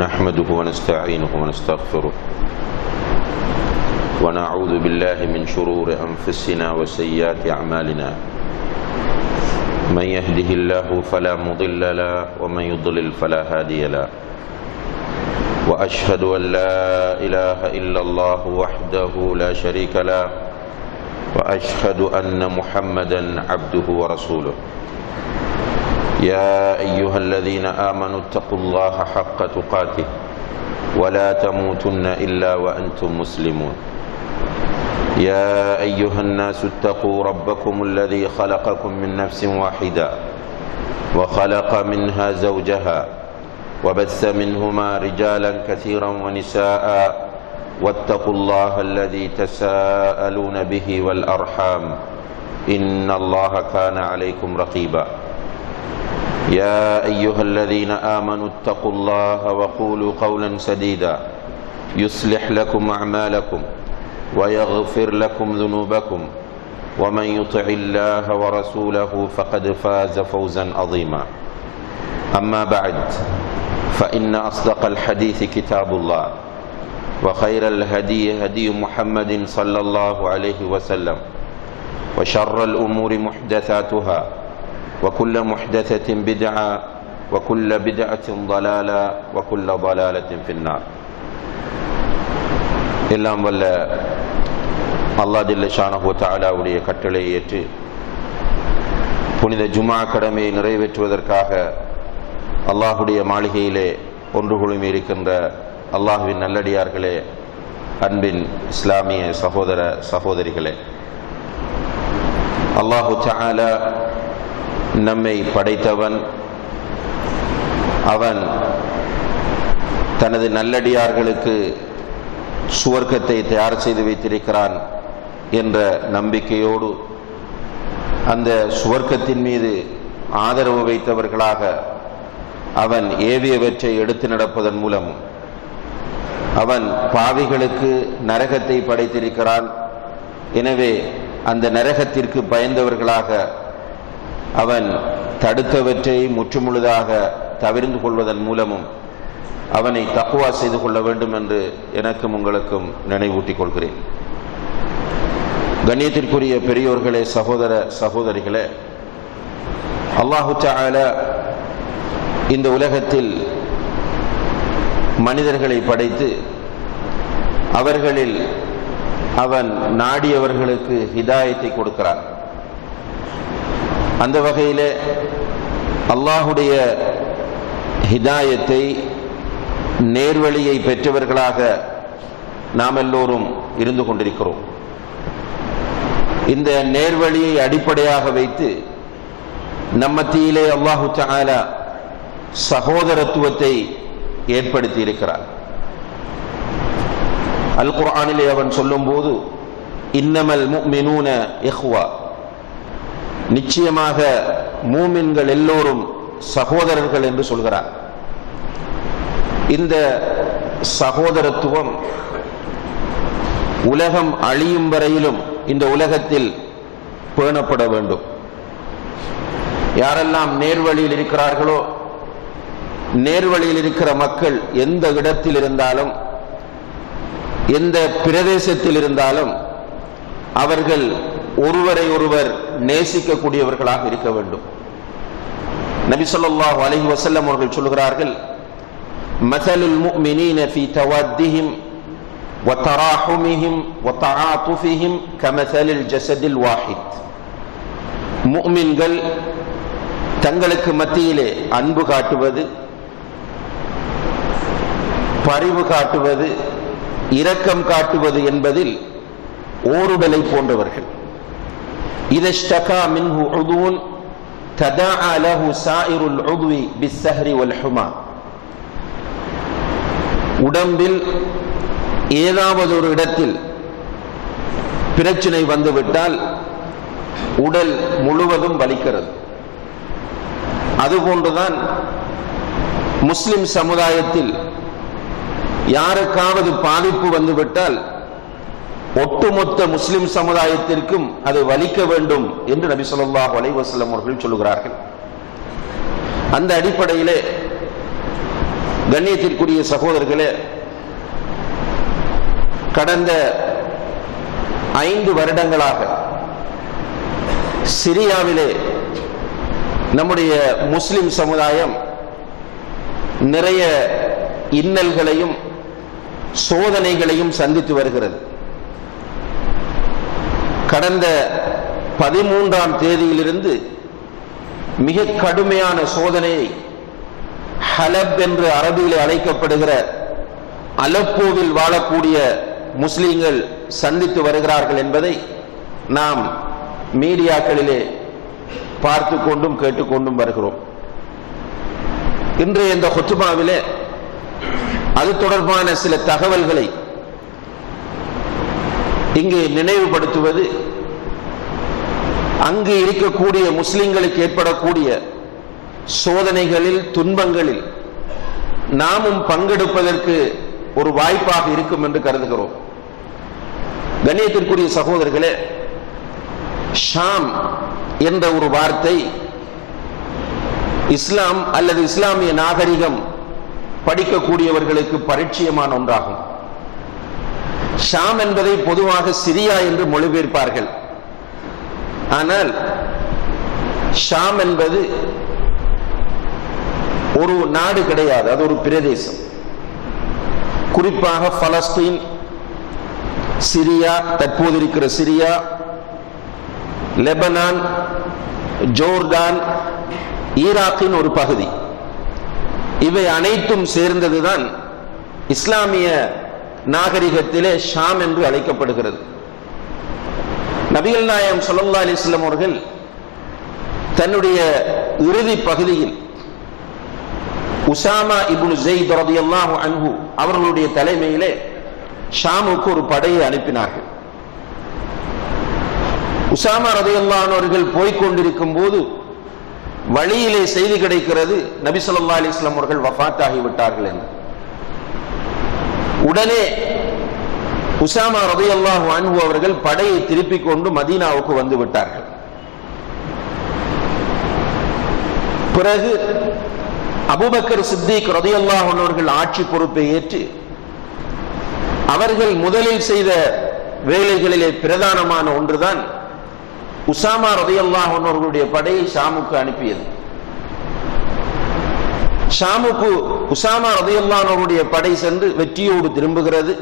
نحمده ونستعينه ونستغفره ونعوذ بالله من شرور أنفسنا وسيئات أعمالنا من يهده الله فلا مضل له ومن يضلل فلا هادي له وأشهد أن لا إله إلا الله وحده لا شريك له وأشهد أن محمدا عبده ورسوله يا أيها الذين آمنوا اتقوا الله حق تقاته ولا تموتن إلا وأنتم مسلمون يا أيها الناس اتقوا ربكم الذي خلقكم من نفس واحدة وخلق منها زوجها وبث منهما رجالا كثيرا ونساء واتقوا الله الذي تساءلون به والأرحام إن الله كان عليكم رقيبا يا أيها الذين آمنوا اتقوا الله وقولوا قولا سديدا يصلح لكم أعمالكم ويغفر لكم ذنوبكم ومن يطع الله ورسوله فقد فاز فوزا عظيما أما بعد فإن أصدق الحديث كتاب الله وخير الهدي هدي محمد صلى الله عليه وسلم وشر الأمور محدثاتها وكل محدثة بدعة وكل بدعة ضلالة وكل ضلالة في النار. எல்லாம் வல்ல அல்லாஹ் ஜல்ல ஷானஹு வ தஆலாவுடைய கட்டளை ஏற்று புனித ஜும்ஆ கடமையை நிறைவேற்றுவதற்காக அல்லாஹுடைய மாளிகையிலே ஒன்று குழுமி இருக்கின்ற அல்லாஹுவின் நல்லடியார்களே, அன்பின் இஸ்லாமிய சகோதர சகோதரிகளே, அல்லாஹு தஆலா நம்மை படைத்தவன். அவன் தனது நல்லடியார்களுக்கு சுவர்க்கத்தை தயார் செய்து வைத்திருக்கிறான் என்ற நம்பிக்கையோடு அந்த சுவர்க்கத்தின் மீது ஆதரவு வைத்தவர்களாக அவன் ஏவியவற்றை எடுத்து நடப்பதன் மூலம் அவன் பாவிகளுக்கு நரகத்தை படைத்திருக்கிறான். எனவே அந்த நரகத்திற்கு பயந்தவர்களாக அவன் தடுத்தவற்றை முற்றுமுழுதாக தவிர்ந்து கொள்வதன் மூலமும் அவனை தக்வா செய்து கொள்ள வேண்டும் என்று எனக்கும் உங்களுக்கும் நினைவூட்டிக் கொள்கிறேன். கண்ணியத்திற்குரிய பெரியோர்களே, சகோதர சகோதரிகளே, அல்லாஹு தஆலா இந்த உலகத்தில் மனிதர்களை படைத்து அவர்களில் அவன் நாடியவர்களுக்கு ஹிதாயத்தை கொடுக்கிறான். அந்த வகையிலே அல்லாஹுடைய ஹிதாயத்தை, நேர்வழியை பெற்றவர்களாக நாம் எல்லோரும் இருந்து கொண்டிருக்கிறோம். இந்த நேர்வழியை அடிப்படையாக வைத்து நம்மத்தியிலே அல்லாஹு தஆலா சகோதரத்துவத்தை ஏற்படுத்தி இருக்கிறார். அல் குர்ஆனிலே அவன் சொல்லும் போது இன்னமல் முஃமினூன இஹ்வா, நிச்சயமாக மூமின்கள் எல்லோரும் சகோதரர்கள் என்று சொல்கிறார். இந்த சகோதரத்துவம் உலகம் அழியும் வரையிலும் இந்த உலகத்தில் பேணப்பட வேண்டும். யாரெல்லாம் நேர்வழியில் இருக்கிறார்களோ, நேர்வழியில் இருக்கிற மக்கள் எந்த இடத்தில் இருந்தாலும், எந்த பிரதேசத்தில் இருந்தாலும் அவர்கள் ஒருவரை ஒருவர் நேசிக்கக்கூடியவர்களாக இருக்க வேண்டும். நபி ஸல்லல்லாஹு அலைஹி வஸல்லம் அவர்கள் சொல்கிறார்கள், மஸலுல் முஃமினீன ஃபீ தவத்திஹிம் வ தராஹுமிஹிம் வ தஆதுஃபிஹிம் கமஸலில் ஜஸதில் வாஹித். முஃமின்கள் தங்களுக்கு மத்தியிலே அன்பு காட்டுவது, பரிவு காட்டுவது, இரக்கம் காட்டுவது என்பதில் ஓருடலை போன்றவர்கள். இதஷ்தகா மின்ஹு உதுன் ததாஅ லஹு சாயிருல் உத்வி பிஸ்ஸஹ்ரி வல் ஹுமா. உடம்பில் ஏதாவது ஒரு இடத்தில் பிரச்சனை வந்துவிட்டால் உடல் முழுவதும் வலிக்கிறது. அதுபோன்றுதான் முஸ்லிம் சமுதாயத்தில் யாருக்காவது பாதிப்பு வந்துவிட்டால் ஒட்டுமொத்த முஸ்லிம் சமுதாயத்திற்கும் அது வலிக்க வேண்டும் என்று நபி ஸல்லல்லாஹு அலைஹி வஸல்லம் அவர்கள் சொல்லுகிறார்கள். அந்த அடிப்படையிலே கண்ணியத்திற்குரிய சகோதரர்களே, கடந்த 5 வருடங்களாக சிரியாவிலே நம்முடைய முஸ்லிம் சமுதாயம் நிறைய இன்னல்களையும் சோதனைகளையும் சந்தித்து வருகிறது. கடந்த 13ஆம் தேதியிலிருந்து மிக கடுமையான சோதனையை ஹலப் என்று அரபியில் அழைக்கப்படுகிற அலப்போவில் வாழக்கூடிய முஸ்லிம்கள் சந்தித்து வருகிறார்கள் என்பதை நாம் மீடியாக்களிலே பார்த்து கொண்டும் கேட்டுக்கொண்டும் வருகிறோம். இன்றைய இந்த ஹுத்பாவிலே அது தொடர்பான சில தகவல்களை இங்கே நினைவுபடுத்துவது, அங்கு இருக்கக்கூடிய முஸ்லிம்களுக்கு ஏற்படக்கூடிய சோதனைகளில் துன்பங்களில் நாமும் பங்கெடுப்பதற்கு ஒரு வாய்ப்பாக இருக்கும் என்று கருதுகிறோம். கண்ணியத்திற்குரிய சகோதரர்களே, ஷாம் என்ற ஒரு வார்த்தை இஸ்லாம் அல்லது இஸ்லாமிய நாகரிகம் படிக்கக்கூடியவர்களுக்கு பரிச்சயமான ஒன்றாகும். ஷாம் என்பதை பொதுவாக சிரியா என்று மொழிபெயர்ப்பார்கள். ஆனால் ஷாம் என்பது ஒரு நாடு கிடையாது, அது ஒரு பிரதேசம். குறிப்பாக பலஸ்தீன், சிரியா, தற்போது இருக்கிற சிரியா, லெபனான், ஜோர்டான், ஈராக்கின் ஒரு பகுதி, இவை அனைத்தும் சேர்ந்ததுதான் இஸ்லாமிய நாகரிகத்திலே ஷாம் என்று அழைக்கப்படுகிறது. நபிகள் நாயகம் ஸல்லல்லாஹு அலைஹி வஸல்லம் அவர்கள் தன்னுடைய இறுதி பகுதியில் உசாமா இப்னு ஸைத் ரலியல்லாஹு அன்ஹு அவர்களுடைய தலைமையிலே ஷாமுக்கு ஒரு படையை அனுப்பினார்கள். உசாமா ரலியல்லாஹு அன்ஹு அவர்கள் போய்கொண்டிருக்கும் போது வழியிலே செய்தி கிடைக்கிறது, நபி ஸல்லல்லாஹு அலைஹி வஸல்லம் அவர்கள் வஃபாத் ஆகிவிட்டார்கள் என்று. உடனே உசாமா ரலியல்லாஹு அன்ஹு அவர்கள் படையை திருப்பிக் கொண்டு மதீனாவுக்கு வந்து விட்டார்கள். பிறகு அபூபக்கர் சித்திக் ரலியல்லாஹு அன்ஹு அவர்கள் ஆட்சி பொறுப்பை ஏற்று அவர்கள் முதலில் செய்த வேலைகளிலே பிரதானமான ஒன்றுதான் உசாமா ரலியல்லாஹு அன்ஹு அவர்களுடைய படையை ஷாமுக்கு அனுப்பியது. ஷாமுக்கு உசாமா ரலியல்லாஹு அன்ஹு அவர்களுடைய படை சென்று வெற்றியோடு திரும்புகிறது.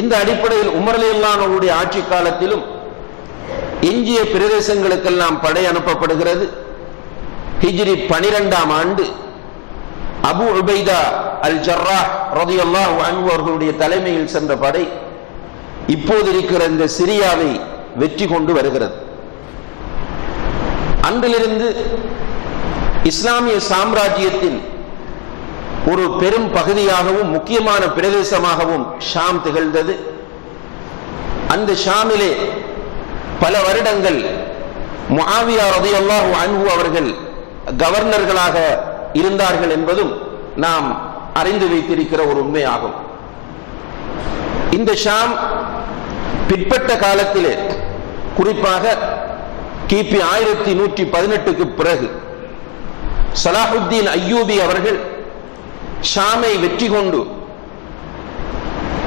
இந்த அடிப்படையில் உமர் ரலியல்லாஹு அன்ஹு அவர்களுடைய ஆட்சி காலத்திலும் எஞ்சிய பிரதேசங்களுக்கெல்லாம் படை அனுப்பப்படுகிறது. ஹிஜ்ரி 12ஆம் ஆண்டு அபு உபைதா அல் ஜர்ராஹ் ரலியல்லாஹு அன்ஹு அவர்களுடைய தலைமையில் சென்ற படை இப்போது இருக்கிற இந்த சிரியாவை வெற்றி கொண்டு வருகிறது. அன்றிலிருந்து இஸ்லாமிய சாம்ராஜ்யத்தின் ஒரு பெரும் பகுதியாகவும் முக்கியமான பிரதேசமாகவும் ஷாம் திகழ்ந்தது. அந்த ஷாமிலே பல வருடங்கள் முஆவியா ரலியல்லாஹு அன்ஹு அவர்கள் கவர்னர்களாக இருந்தார்கள் என்பதும் நாம் அறிந்து வைத்திருக்கிற ஒரு உண்மையாகும். இந்த ஷாம் பிற்பட்ட காலத்திலே, குறிப்பாக கிபி 1118க்கு பிறகு சலாஹுத்தீன் அய்யூபி அவர்கள் ஷாமை வெற்றி கொண்டு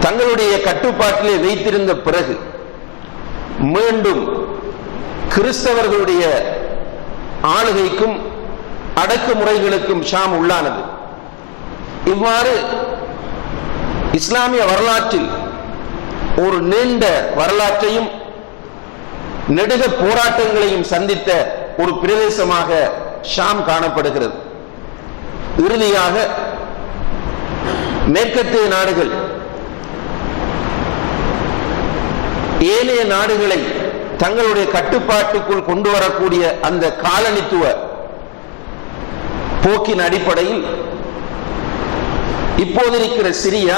தங்களுடைய கட்டுப்பாட்டிலே வைத்திருந்த பிறகு மீண்டும் கிறிஸ்தவர்களுடைய ஆளுகைக்கும் அடக்குமுறைகளுக்கும் ஷாம் உள்ளானது. இவ்வாறு இஸ்லாமிய வரலாற்றில் ஒரு நீண்ட வரலாற்றையும் நெடுக போராட்டங்களையும் சந்தித்த ஒரு பிரதேசமாக ஷாம் காணப்படுகிறது. இறுதியாக மேற்கத்திய நாடுகள் ஏனைய நாடுகளை தங்களுடைய கட்டுப்பாட்டுக்குள் கொண்டு வரக்கூடிய அந்த காலனித்துவ போக்கின் அடிப்படையில் இப்போது இருக்கிற சிரியா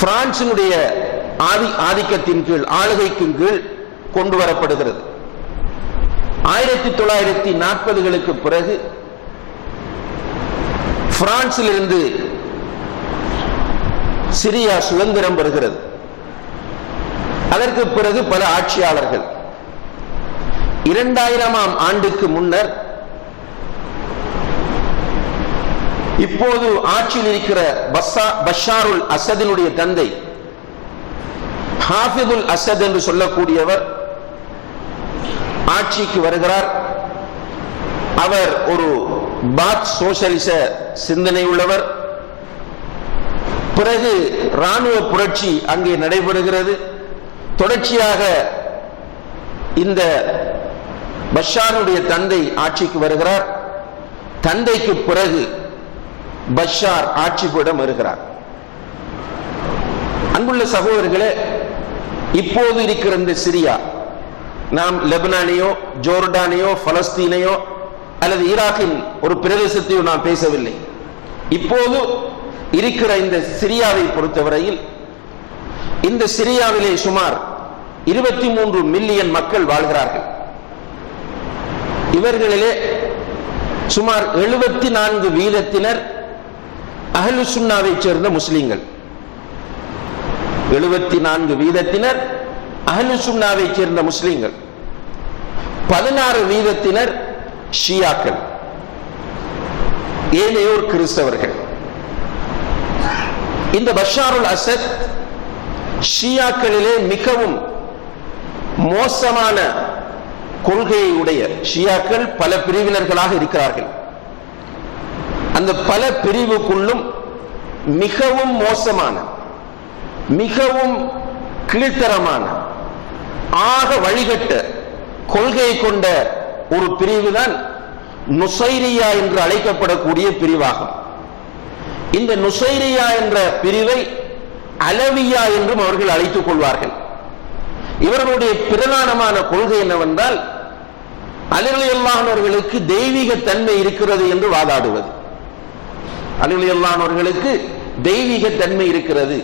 பிரான்சினுடைய ஆதிக்கத்தின் கீழ், ஆளுகைக்கும் கீழ் கொண்டு வரப்படுகிறது. 1940களுக்கு பிறகு பிரான்சிலிருந்து சிரியா சுதந்திரம் பெறுகிறது. அதற்கு பிறகு பல ஆட்சியாளர்கள் 2000ஆம் ஆண்டுக்கு முன்னர் இப்போது ஆட்சியில் இருக்கிற பஷாருல் அசதினுடைய தந்தை ஹாஃபிதுல் அசத் என்று சொல்லக்கூடியவர் ஆட்சிக்கு வருகிறார். அவர் ஒரு பாத் சோசலிச சிந்தனை உள்ளவர். பிறகு ராணுவ புரட்சி அங்கே நடைபெறுகிறது. தொடர்ச்சியாக இந்த பஷாருடைய தந்தை ஆட்சிக்கு வருகிறார். தந்தைக்கு பிறகு பஷார் ஆட்சிப்பிடம் வருகிறார். அன்புள்ள சகோதரர்களே, இப்போது இருக்கிற இந்த சிரியா, நாம் லெபனானையோ ஜோர்டானையோ பலஸ்தீனையோ அல்லது ஈராக்கின் ஒரு பிரதேசத்தையோ நாம் பேசவில்லை. இப்போது இருக்கிற இந்த சிரியாவை பொறுத்தவரையில், இந்த சிரியாவிலே சுமார் 23 மில்லியன் மக்கள் வாழ்கிறார்கள். இவர்களிலே சுமார் 74% அஹ்லு சுன்னாவை சேர்ந்த முஸ்லிம்கள். 74% அஹ்லு சுன்னாவை சேர்ந்த முஸ்லிம்கள். 16% ஷியாக்கள், ஏனையோர் கிறிஸ்தவர்கள். இந்த பஷாருல் அசத் ஷியாக்களிலே மிகவும் மோசமான கொள்கையை உடைய ஷியாக்கள் பல பிரிவினர்களாக இருக்கிறார்கள். அந்த பல பிரிவுக்குள்ளும் மிகவும் மோசமான, மிகவும் கீழ்த்தரமான, ஆக வழிகட்ட கொள்கையை கொண்ட ஒரு பிரிவுதான் நுசைரியா என்று அழைக்கப்படக்கூடிய பிரிவாகும். இந்த நுசைரியா என்ற பிரிவை அலவியா என்றும் அவர்கள் அழைத்துக் கொள்வார்கள். இவர்களுடைய பிரதானமான கொள்கை என்னவென்றால், அலி ரலியல்லாஹு அவர்களுக்கு தெய்வீக தன்மை இருக்கிறது என்று வாதாடுவது. அலி ரலியல்லாஹு அவர்களுக்கு தெய்வீக தன்மை இருக்கிறது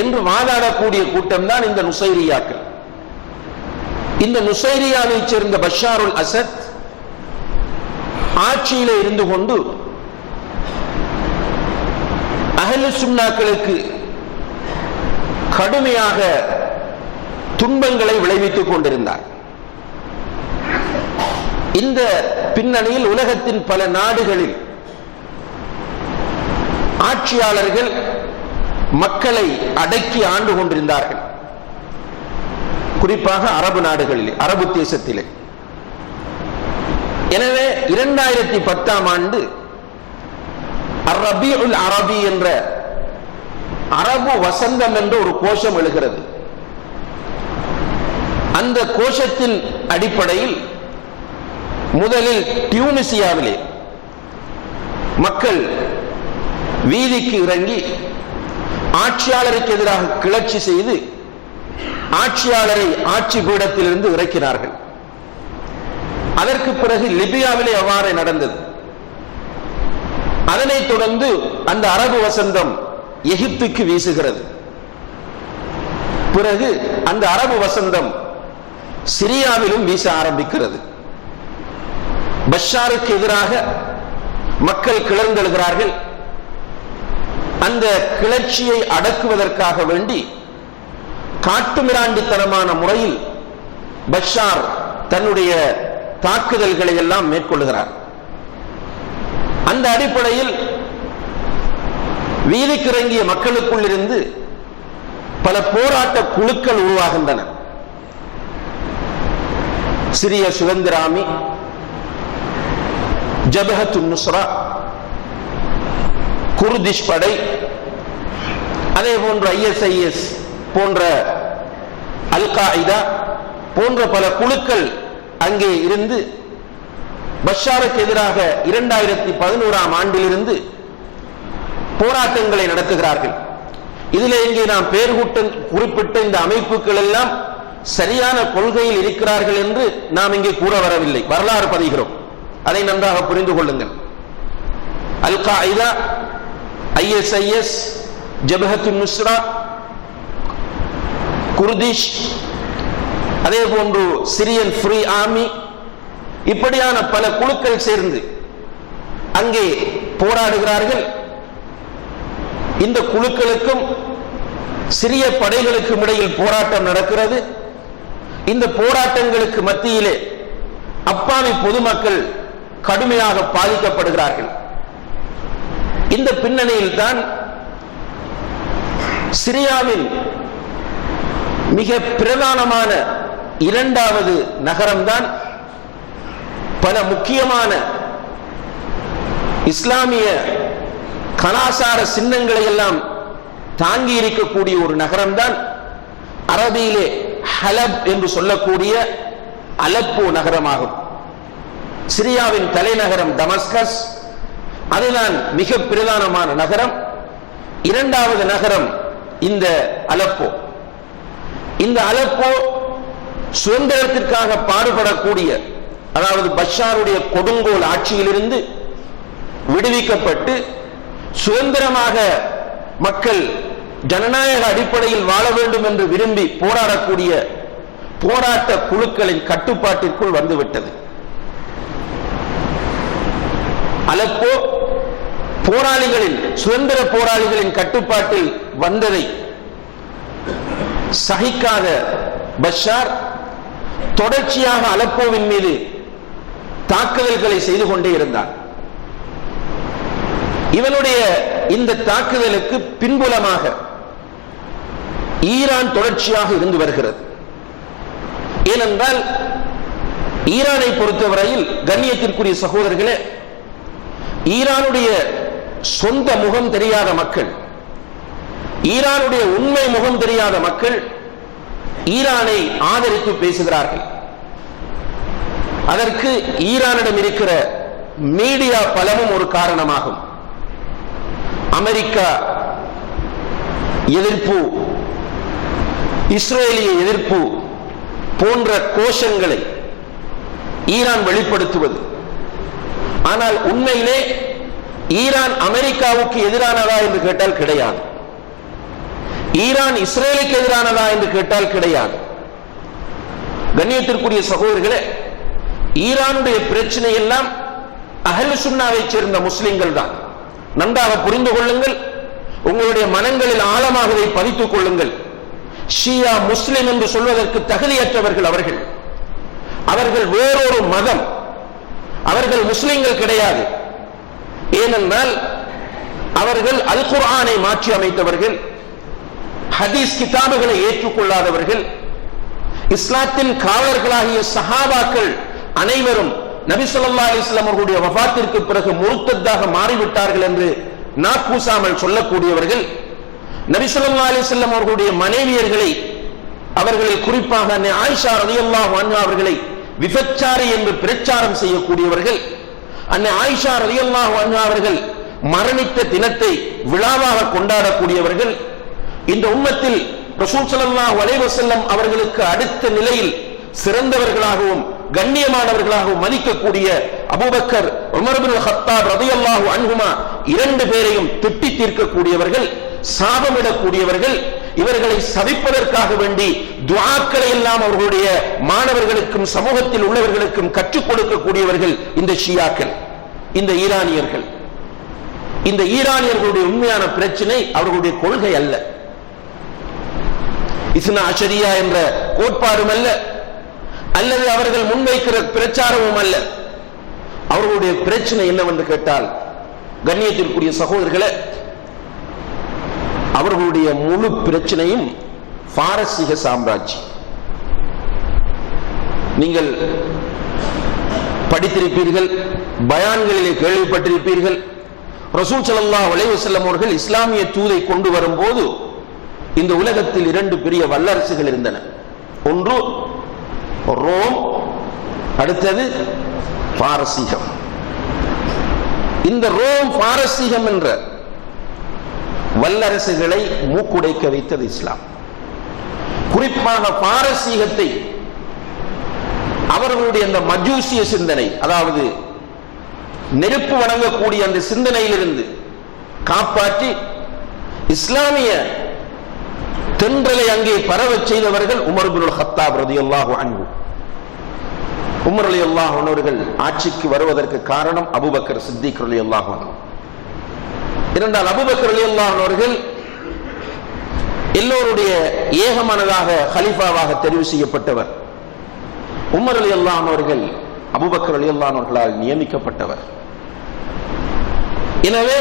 என்று வாதாடக்கூடிய கூட்டம் தான் இந்த நுசைரியாக்கள். இந்த நுசைரியாவை சேர்ந்த பஷாருல் அசத் ஆட்சியிலே இருந்து கொண்டு அஹ்லு சுன்னாக்களுக்கு கடுமையாக துன்பங்களை விளைவித்துக் கொண்டிருந்தார். இந்த பின்னணியில் உலகத்தின் பல நாடுகளில் ஆட்சியாளர்கள் மக்களை அடக்கி ஆண்டு கொண்டிருந்தார்கள். குறிப்பாக அரபு நாடுகளில், அரபு தேசத்திலே. எனவே 2010ஆம் ஆண்டு ரபீஉல் அரபி என்ற அரபு வசந்தம் என்ற ஒரு கோஷம் எழுகிறது. அந்த கோஷத்தின் அடிப்படையில் முதலில் டியூனிசியாவிலே மக்கள் வீதிக்கு இறங்கி ஆட்சியாளருக்கு எதிராக கிளர்ச்சி செய்து ஆட்சியாளரை ஆட்சி பீடத்திலிருந்து இறக்கினார்கள். அதற்கு பிறகு லிபியாவிலே அவ்வாறு நடந்தது. அதனைத் தொடர்ந்து அந்த அரபு வசந்தம் எகிப்துக்கு வீசுகிறது. பிறகு அந்த அரபு வசந்தம் சிரியாவிலும் வீச ஆரம்பிக்கிறது. பஷாருக்கு எதிராக மக்கள் கிளர்ந்தெழுகிறார்கள். அந்த கிளர்ச்சியை அடக்குவதற்காக வேண்டி காட்டுமிராண்டித்தனமான முறையில் பஷார் தன்னுடைய தாக்குதல்களை எல்லாம் மேற்கொள்கிறார். அந்த அடிப்படையில் வீதிக்கு இறங்கிய மக்களுக்குள் இருந்து பல போராட்ட குழுக்கள் உருவாகின்றன. சிரிய சுதந்திராமி, ஜபஹத்து நுஸ்ரா, குர்திஷ் படை, அதே போன்ற ISIS போன்ற அல் காயிதா போன்ற பல குழுக்கள் அங்கே இருந்து பஷாருக்கு எதிராக 2011ஆம் ஆண்டிலிருந்து போராட்டங்களை நடத்துகிறார்கள். இதில் இங்கே நாம் பெயர் குறிப்பிட்ட இந்த அமைப்புகள் எல்லாம் சரியான கொள்கையில் இருக்கிறார்கள் என்று நாம் இங்கே கூற வரவில்லை, வரலாறு பதிகிறோம். அதை நன்றாக புரிந்து கொள்ளுங்கள். அல் காயிதா, ISIS, ஜபஹத்து நுஸ்ரா, குர்திஷ், அதே போன்று சிரியன் ஃப்ரீ ஆர்மி, இப்படியான பல குழுக்கள் சேர்ந்து அங்கே போராடுகிறார்கள். இந்த குழுக்களுக்கும் சிறிய படைகளுக்கும் இடையில் போராட்டம் நடக்கிறது. இந்த போராட்டங்களுக்கு மத்தியிலே அப்பாவி பொதுமக்கள் கடுமையாக பாதிக்கப்படுகிறார்கள். இந்த பின்னணியில் தான் சிரியாவின் மிக பிரதானமான இரண்டாவது நகரம்தான் பல முக்கியமான இஸ்லாமிய கலாசார சின்னங்களை எல்லாம் தாங்கி இருக்கக்கூடிய ஒரு நகரம்தான் அரபியிலே ஹலப் என்று சொல்லக்கூடிய அலப்போ நகரமாகும். சிரியாவின் தலைநகரம் டமஸ்கஸ், அதுதான் மிக பிரதானமான நகரம். இரண்டாவது நகரம் இந்த அலப்போ. இந்த அலப்போ சுதந்திரத்திற்காக பாடுபடக்கூடிய, அதாவது பஷாருடைய கொடுங்கோல் ஆட்சியிலிருந்து விடுவிக்கப்பட்டு சுதந்திரமாக மக்கள் ஜனநாயக அடிப்படையில் வாழ வேண்டும் என்று விரும்பி போராடக்கூடிய போராட்ட குழுக்களின் கட்டுப்பாட்டிற்குள் வந்துவிட்டது. அலப்போ போராளிகளின், சுதந்திர போராளிகளின் கட்டுப்பாட்டில் வந்ததை சகிக்காத பஷார் தொடர்ச்சியாக அலப்போவின் மீது தாக்குதல்களை செய்து கொண்டே இருந்தார். இவனுடைய இந்த தாக்குதலுக்கு பின்புலமாக ஈரான் தொடர்ச்சியாக இருந்து வருகிறது. ஏனென்றால் ஈரானை பொறுத்தவரையில் கண்ணியத்திற்குரிய சகோதரர்களே, ஈரானுடைய சொந்த முகம் தெரியாத மக்கள், ஈரானுடைய உண்மை முகம் தெரியாத மக்கள் ஈரானை ஆதரித்து பேசுகிறார்கள். அதற்கு ஈரானிடம் இருக்கிற மீடியா பலமும் ஒரு காரணமாகும். அமெரிக்கா எதிர்ப்பு, இஸ்ரேலிய எதிர்ப்பு போன்ற கோஷங்களை ஈரான் வெளிப்படுத்துவது. ஆனால் உண்மையிலே ஈரான் அமெரிக்காவுக்கு எதிரானதா என்று கேட்டால் கிடையாது. ஈரான் இஸ்ரேலுக்கு எதிரானதா என்று கேட்டால் கிடையாது. கண்ணியத்திற்குரிய சகோதரர்களே, ஈரானுடைய பிரச்சனை எல்லாம் அஹ்லு சுன்னாவை சேர்ந்த முஸ்லிம்கள் தான். நன்றாக புரிந்து கொள்ளுங்கள், உங்களுடைய மனங்களில் ஆழமாக இதை பதித்துக் கொள்ளுங்கள். ஷியா முஸ்லிம் என்று சொல்வதற்கு தகுதியற்றவர்கள் அவர்கள். அவர்கள் வேறொரு மதம், அவர்கள் முஸ்லிம்கள் கிடையாது. ஏனென்றால் அவர்கள் அல் குர்ஆனை மாற்றி அமைத்தவர்கள், ஹதீஸ் கிதாபுகளை ஏற்றுக்கொள்ளாதவர்கள், இஸ்லாத்தின் காவலர்களாகிய சஹாபாக்கள் அனைவரும் நபி ஸல்லல்லாஹு அலைஹி வஸல்லம் அவர்களுடைய வஃபாத்திற்கு பிறகு முர்த்ததாக மாறிவிட்டார்கள் என்று நாக்கூசாமல் சொல்லக்கூடியவர்கள், நபி ஸல்லல்லாஹு அலைஹி வஸல்லம் அவர்களுடைய மனைவியர்களை, அவர்களில் குறிப்பாக ஆயிஷா ரலியல்லாஹு அன்ஹா அவர்களை விபச்சாரி என்று பிரச்சாரம் செய்யக்கூடியவர்கள், அன்னை ஆயிஷா ரலியல்லாஹு அன்ஹா அவர்கள் மரணித்த தினத்தை விழாவாக கொண்டாடக்கூடியவர்கள், இந்த உம்மத்தில் ரசூல் ஸல்லல்லாஹு அலைஹி வஸல்லம் அவர்களுக்கு அடுத்த நிலையில் சிறந்தவர்களாகவும் கண்ணியமானவர்களாகவும் மதிக்கக்கூடிய அபூபக்கர், உமர் இப்னு கத்தாப் ரலியல்லாஹு அன்ஹுமா இரண்டு பேரையும் திட்டி தீர்க்கக்கூடியவர்கள், சாபமிடக்கூடியவர்கள், இவர்களை சபிப்பதற்காக வேண்டி துஆக்களை எல்லாம் அவர்களுடைய மாணவர்களுக்கும் சமூகத்தில் உள்ளவர்களுக்கும் கற்றுக் கொடுக்கக்கூடியவர்கள் இந்த ஷியாக்கள், இந்த ஈரானியர்கள். இந்த ஈரானியர்களுடைய உண்மையான பிரச்சனை அவர்களுடைய கொள்கை அல்ல, இஸ்னா அஷரியா என்ற கோட்பாடும் அல்ல, அல்லது அவர்கள் முன்வைக்கிற பிரச்சாரமும் அல்ல. அவர்களுடைய பிரச்சனை என்னவென்று கேட்டால், கண்ணியத்திற்குரிய சகோதரர்களே, அவர்களுடைய முழு பிரச்சனையும் பாரசீக சாம்ராஜ்யம். நீங்கள் படித்திருப்பீர்கள், பயான்களிலே கேள்விப்பட்டிருப்பீர்கள். ரசூல் ஸல்லல்லாஹு அலைஹி வஸல்லம் அவர்கள் இஸ்லாமிய தூதை கொண்டு வரும்போது இந்த உலகத்தில் இரண்டு பெரிய வல்லரசுகள் இருந்தன. ஒன்று ரோம், அடுத்தது பாரசீகம். இந்த ரோம் பாரசீகம் என்ற வல்லரசுகளை மூக்குடைக்க வைத்தது இஸ்லாம். குறிப்பாக பாரசீகத்தை அவர்களுடைய அந்த மஜூசிய சிந்தனை, அதாவது நெருப்பு வணங்கக்கூடிய அந்த சிந்தனையிலிருந்து காப்பாற்றி இஸ்லாமிய தென்றலை அங்கே பரவச் செய்தவர்கள் உமர் இப்னு கத்தாப் ரலியல்லாஹு அன்ஹு. உமர் ரலியல்லாஹு அன்ஹு அவர்கள் ஆட்சிக்கு வருவதற்கு காரணம் அபூபக்கர் சித்திக் ரலியல்லாஹு அன்ஹு. இரண்டால் அபூபக்கர் ரலியல்லாஹு அன்ஹு அவர்கள் எல்லோருடைய ஏகமனதாக கலீஃபாவாக தெரிவு செய்யப்பட்டவர். உமர் ரலியல்லாஹு அன்ஹு அவர்கள் அபூபக்கர் ரலியல்லாஹு அன்ஹு அவர்களால் நியமிக்கப்பட்டவர். எனவே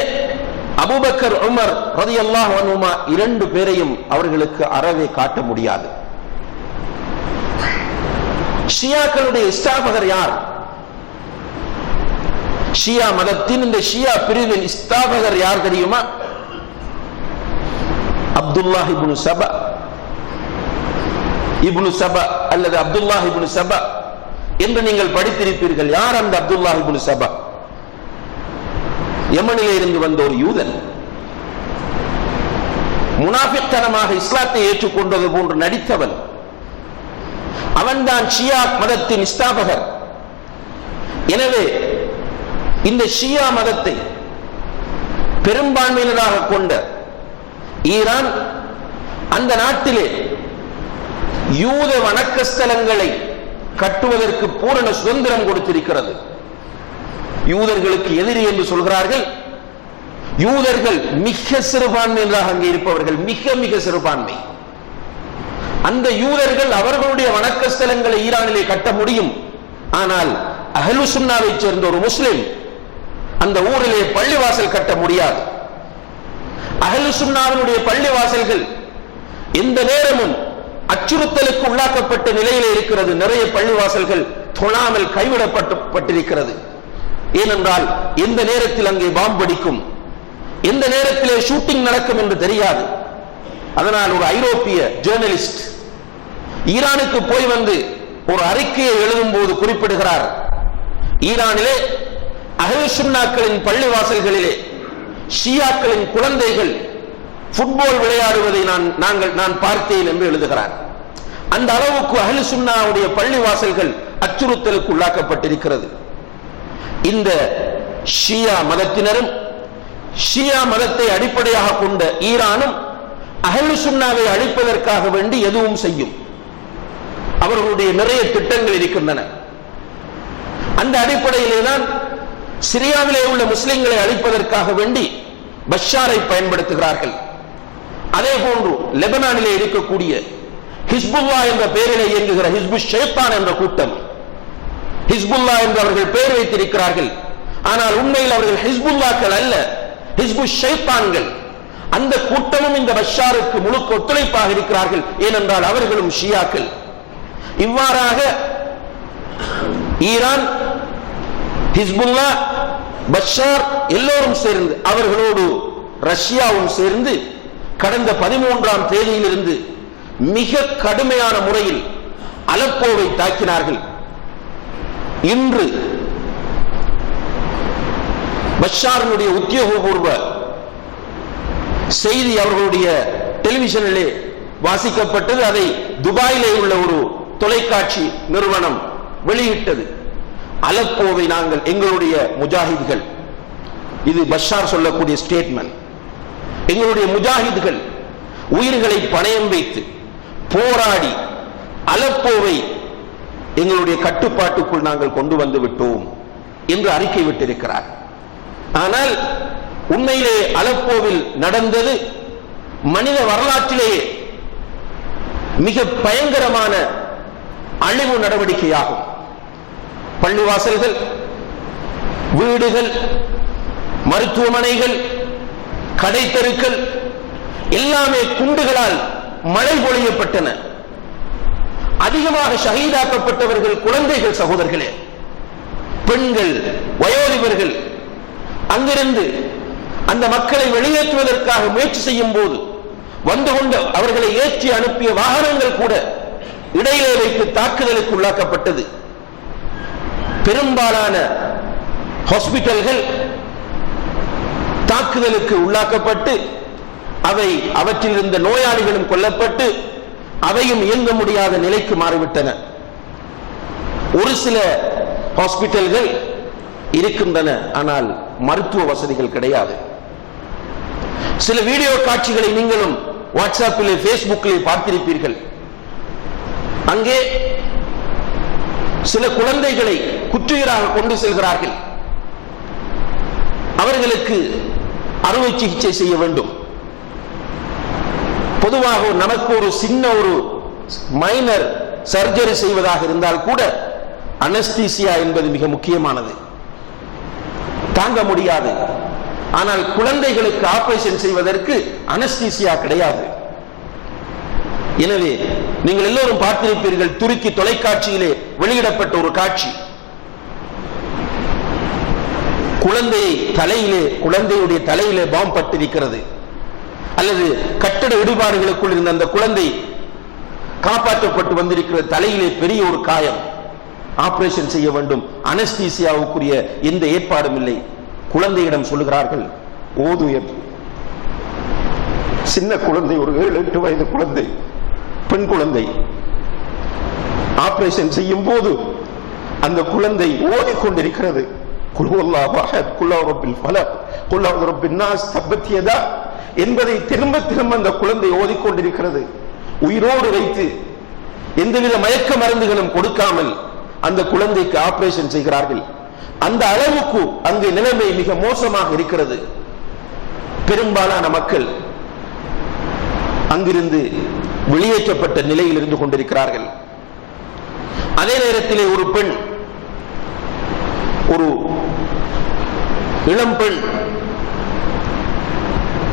அபூபக்கர் உமர் ரலியல்லாஹு அன்ஹுமா இரண்டு பேரையும் அவர்களுக்கு அறவே காட்ட முடியாது. ஷியாக்களுடைய ஸ்தாபகர் யார்? ஷியா மதத்தின் இந்த ஷியா பிரிவின் ஸ்தாபகர் யார் தெரியுமா? அப்துல்லாஹ் இப்னு சபா அல்லது அப்துல்லாஹ் இப்னு சபா என்று நீங்கள் படித்திருப்பீர்கள். யார் அந்த அப்துல்லாஹ் இப்னு சபா? யமனிலே இருந்து வந்த ஒரு யூதன், முனாஃபிக்தனமாக இஸ்லாத்தை ஏற்றுக்கொண்டது போன்று நடித்தவன். அவன்தான் ஷியா மதத்தின் ஸ்தாபகர். எனவே இந்த ஷியா மதத்தை பெரும்பான்மையினராக கொண்ட ஈரான் அந்த நாட்டிலே யூத வணக்க ஸ்தலங்களை கட்டுவதற்கு பூரண சுதந்திரம் கொடுத்திருக்கிறது. யூதர்களுக்கு எதிரி என்று சொல்கிறார்கள். யூதர்கள் மிக சிறுபான்மையினராக அங்கே இருப்பவர்கள், மிக மிக சிறுபான்மை. அந்த யூதர்கள் அவர்களுடைய வணக்க ஸ்தலங்களை ஈரானிலே கட்ட முடியும். ஆனால் அஹ்லு சுன்னாவை சேர்ந்த ஒரு முஸ்லிம் அந்த ஊரிலே பள்ளிவாசல் கட்ட முடியாது. அஹ்லு சுன்னாவினுடைய பள்ளிவாசல்கள் எந்த நேரமும் அச்சுறுத்தலுக்கு உள்ளாக்கப்பட்ட நிலையிலே இருக்கிறது. நிறைய பள்ளிவாசல்கள் தொழாமல் கைவிடப்பட்டிருக்கிறது. ஏனென்றால் எந்த நேரத்தில் அங்கே பாம்பு வெடிக்கும், எந்த நேரத்திலே ஷூட்டிங் நடக்கும் என்று தெரியாது. அதனால் ஒரு ஐரோப்பிய ஜேர்னலிஸ்ட் ஈரானுக்கு போய் வந்து ஒரு அறிக்கையை எழுதும் போது குறிப்பிடுகிறார், ஈரானிலே அஹ்லு சுன்னாக்களின் பள்ளிவாசல்களிலே ஷியாக்களின் குழந்தைகள் ஃபுட்பால் விளையாடுவதை நான் பார்த்தேன் என்று எழுதுகிறார். அந்த அளவுக்கு அஹ்லு சுன்னாவுடைய பள்ளிவாசல்கள் அச்சுறுத்தலுக்கு உள்ளாக்கப்பட்டிருக்கிறது. இந்த ஷியா மதத்தினரும் ஷியா மதத்தை அடிப்படையாக கொண்ட ஈரானும் அஹ்லு சுன்னாவை அழிப்பதற்காக வேண்டி எதுவும் செய்யும். அவர்களுடைய நிறைய திட்டங்கள் இருக்கின்றன. அந்த அடிப்படையிலே தான் சிரியாவிலே உள்ள முஸ்லிம்களை அழிப்பதற்காக வேண்டி பஷாரை பயன்படுத்துகிறார்கள். அதே போன்று லெபனானிலே இருக்கக்கூடிய ஹிஸ்புல்லா என்ற பெயரிலே இயங்குகிற ஹிஸ்பு ஷைத்தான் என்ற கூட்டம், ஹிஸ்புல்லா என்று அவர்கள் பெயர் வைத்திருக்கிறார்கள். ஆனால் உண்மையில் அவர்கள் ஹிஸ்புல்லாக்கள் அல்ல, ஹிஸ்பு ஷைத்தான்கள். அந்த கூட்டமும் இந்த பஷாருக்கு முழுக்க ஒத்துழைப்பாக இருக்கிறார்கள். ஏனென்றால் அவர்களும் ஷியாக்கள். இவ்வாறாக ஈரான், ஹிஸ்புல்லா, பஷார் எல்லோரும் சேர்ந்து, அவர்களோடு ரஷ்யாவும் சேர்ந்து கடந்த 13ஆம் தேதியிலிருந்து மிக கடுமையான முறையில் அலப்போவை தாக்கினார்கள். இன்று பஷாரினுடைய உத்தியோகபூர்வ செய்தி அவர்களுடைய டெலிவிஷனிலே வாசிக்கப்பட்டது. அதை துபாயிலே உள்ள ஒரு தொலைக்காட்சி நிறுவனம் வெளியிட்டது. அலப்போவை நாங்கள் எங்களுடைய முஜாஹித்கள், இது பஷார் சொல்லக்கூடிய ஸ்டேட்மெண்ட், எங்களுடைய முஜாஹித்கள் உயிர்களை பணயம் வைத்து போராடி அலப்போவை எங்களுடைய கட்டுப்பாட்டுக்குள் நாங்கள் கொண்டு வந்து விட்டோம் என்று அறிக்கை விட்டிருக்கிறார். ஆனால் உண்மையிலே அலப்போவில் நடந்தது மனித வரலாற்றிலேயே மிக பயங்கரமான அழிவு நடவடிக்கையாகும். பள்ளிவாசல்கள், வீடுகள், மருத்துவமனைகள், கடை தெருக்கள் எல்லாமே குண்டுகளால் மழை பொழியப்பட்டன. அதிகமாக ஷஹீதாக்கப்பட்டவர்கள் குழந்தைகள், சகோதரர்களே, பெண்கள், வயோதிபர்கள். அங்கிருந்து அந்த மக்களை வெளியேற்றுவதற்காக முயற்சி செய்யும் போது வந்து கொண்டு அவர்களை ஏற்றி அனுப்பிய வாகனங்கள் கூட இடையிலே வைத்து தாக்குதலுக்கு உள்ளாக்கப்பட்டது. பெரும்பாலான ஹாஸ்பிட்டல்கள் தாக்குதலுக்கு உள்ளாக்கப்பட்டு அவற்றில் இருந்த நோயாளிகளும் கொல்லப்பட்டு அவையும் இயங்க முடியாத நிலைக்கு மாறிவிட்டன. ஒரு சில ஹாஸ்பிட்டல்கள் இருக்கின்றன, ஆனால் மருத்துவ வசதிகள் கிடையாது. சில வீடியோ காட்சிகளை நீங்களும் வாட்ஸ்அப்பிலே, பேஸ்புக்கிலே பார்த்திருப்பீர்கள். அங்கே சில குழந்தைகளை குற்றுயிராக கொண்டு செல்கிறார்கள். அவர்களுக்கு அறுவை சிகிச்சை செய்ய வேண்டும். பொதுவாக நமக்கு ஒரு சின்ன ஒரு மைனர் சர்ஜரி செய்வதாக இருந்தால் கூட அனஸ்தீசியா என்பது மிக முக்கியமானது. தாங்க முடியாது. ஆனால் குழந்தைகளுக்கு ஆபரேஷன் செய்வதற்கு அனஸ்தீசியா கிடையாது. எனவே நீங்கள் எல்லோரும் பார்த்திருப்பீர்கள், துருக்கி தொலைக்காட்சியிலே வெளியிடப்பட்ட ஒரு காட்சி. குழந்தையுடைய தலையிலே பாம்பு பட்டிருக்கிறது, அல்லது கட்டட இடுபாடுகளுக்குள் இருந்த அந்த குழந்தை காப்பாற்றப்பட்டு வந்திருக்கிற தலையிலே பெரிய ஒரு காயம், ஆபரேஷன் செய்ய வேண்டும், அனஸ்தீசியாவுக்குரிய எந்த ஏற்பாடும் இல்லை. குழந்தையிடம் சொல்லுகிறார்கள் ஓது என்று. சின்ன குழந்தை, ஒரு 7-8 வயது குழந்தை, பெண் குழந்தை. ஆபரேஷன் செய்யும் போது அந்த குழந்தை ஓடிக்கொண்டிருக்கிறது, என்பதை திரும்ப திரும்ப அந்த குழந்தை ஓதிக்கொண்டிருக்கிறது. உயிரோடு வைத்து எந்தவித மயக்க மருந்துகளும் கொடுக்காமல் அந்த குழந்தைக்கு ஆபரேஷன் செய்கிறார்கள். அந்த அளவுக்கு அங்கு நிலைமை மிக மோசமாக இருக்கிறது. பெரும்பாலான மக்கள் அங்கிருந்து வெளியேற்றப்பட்ட நிலையில் இருந்து கொண்டிருக்கிறார்கள். அதே நேரத்திலே ஒரு பெண், ஒரு இளம் பெண்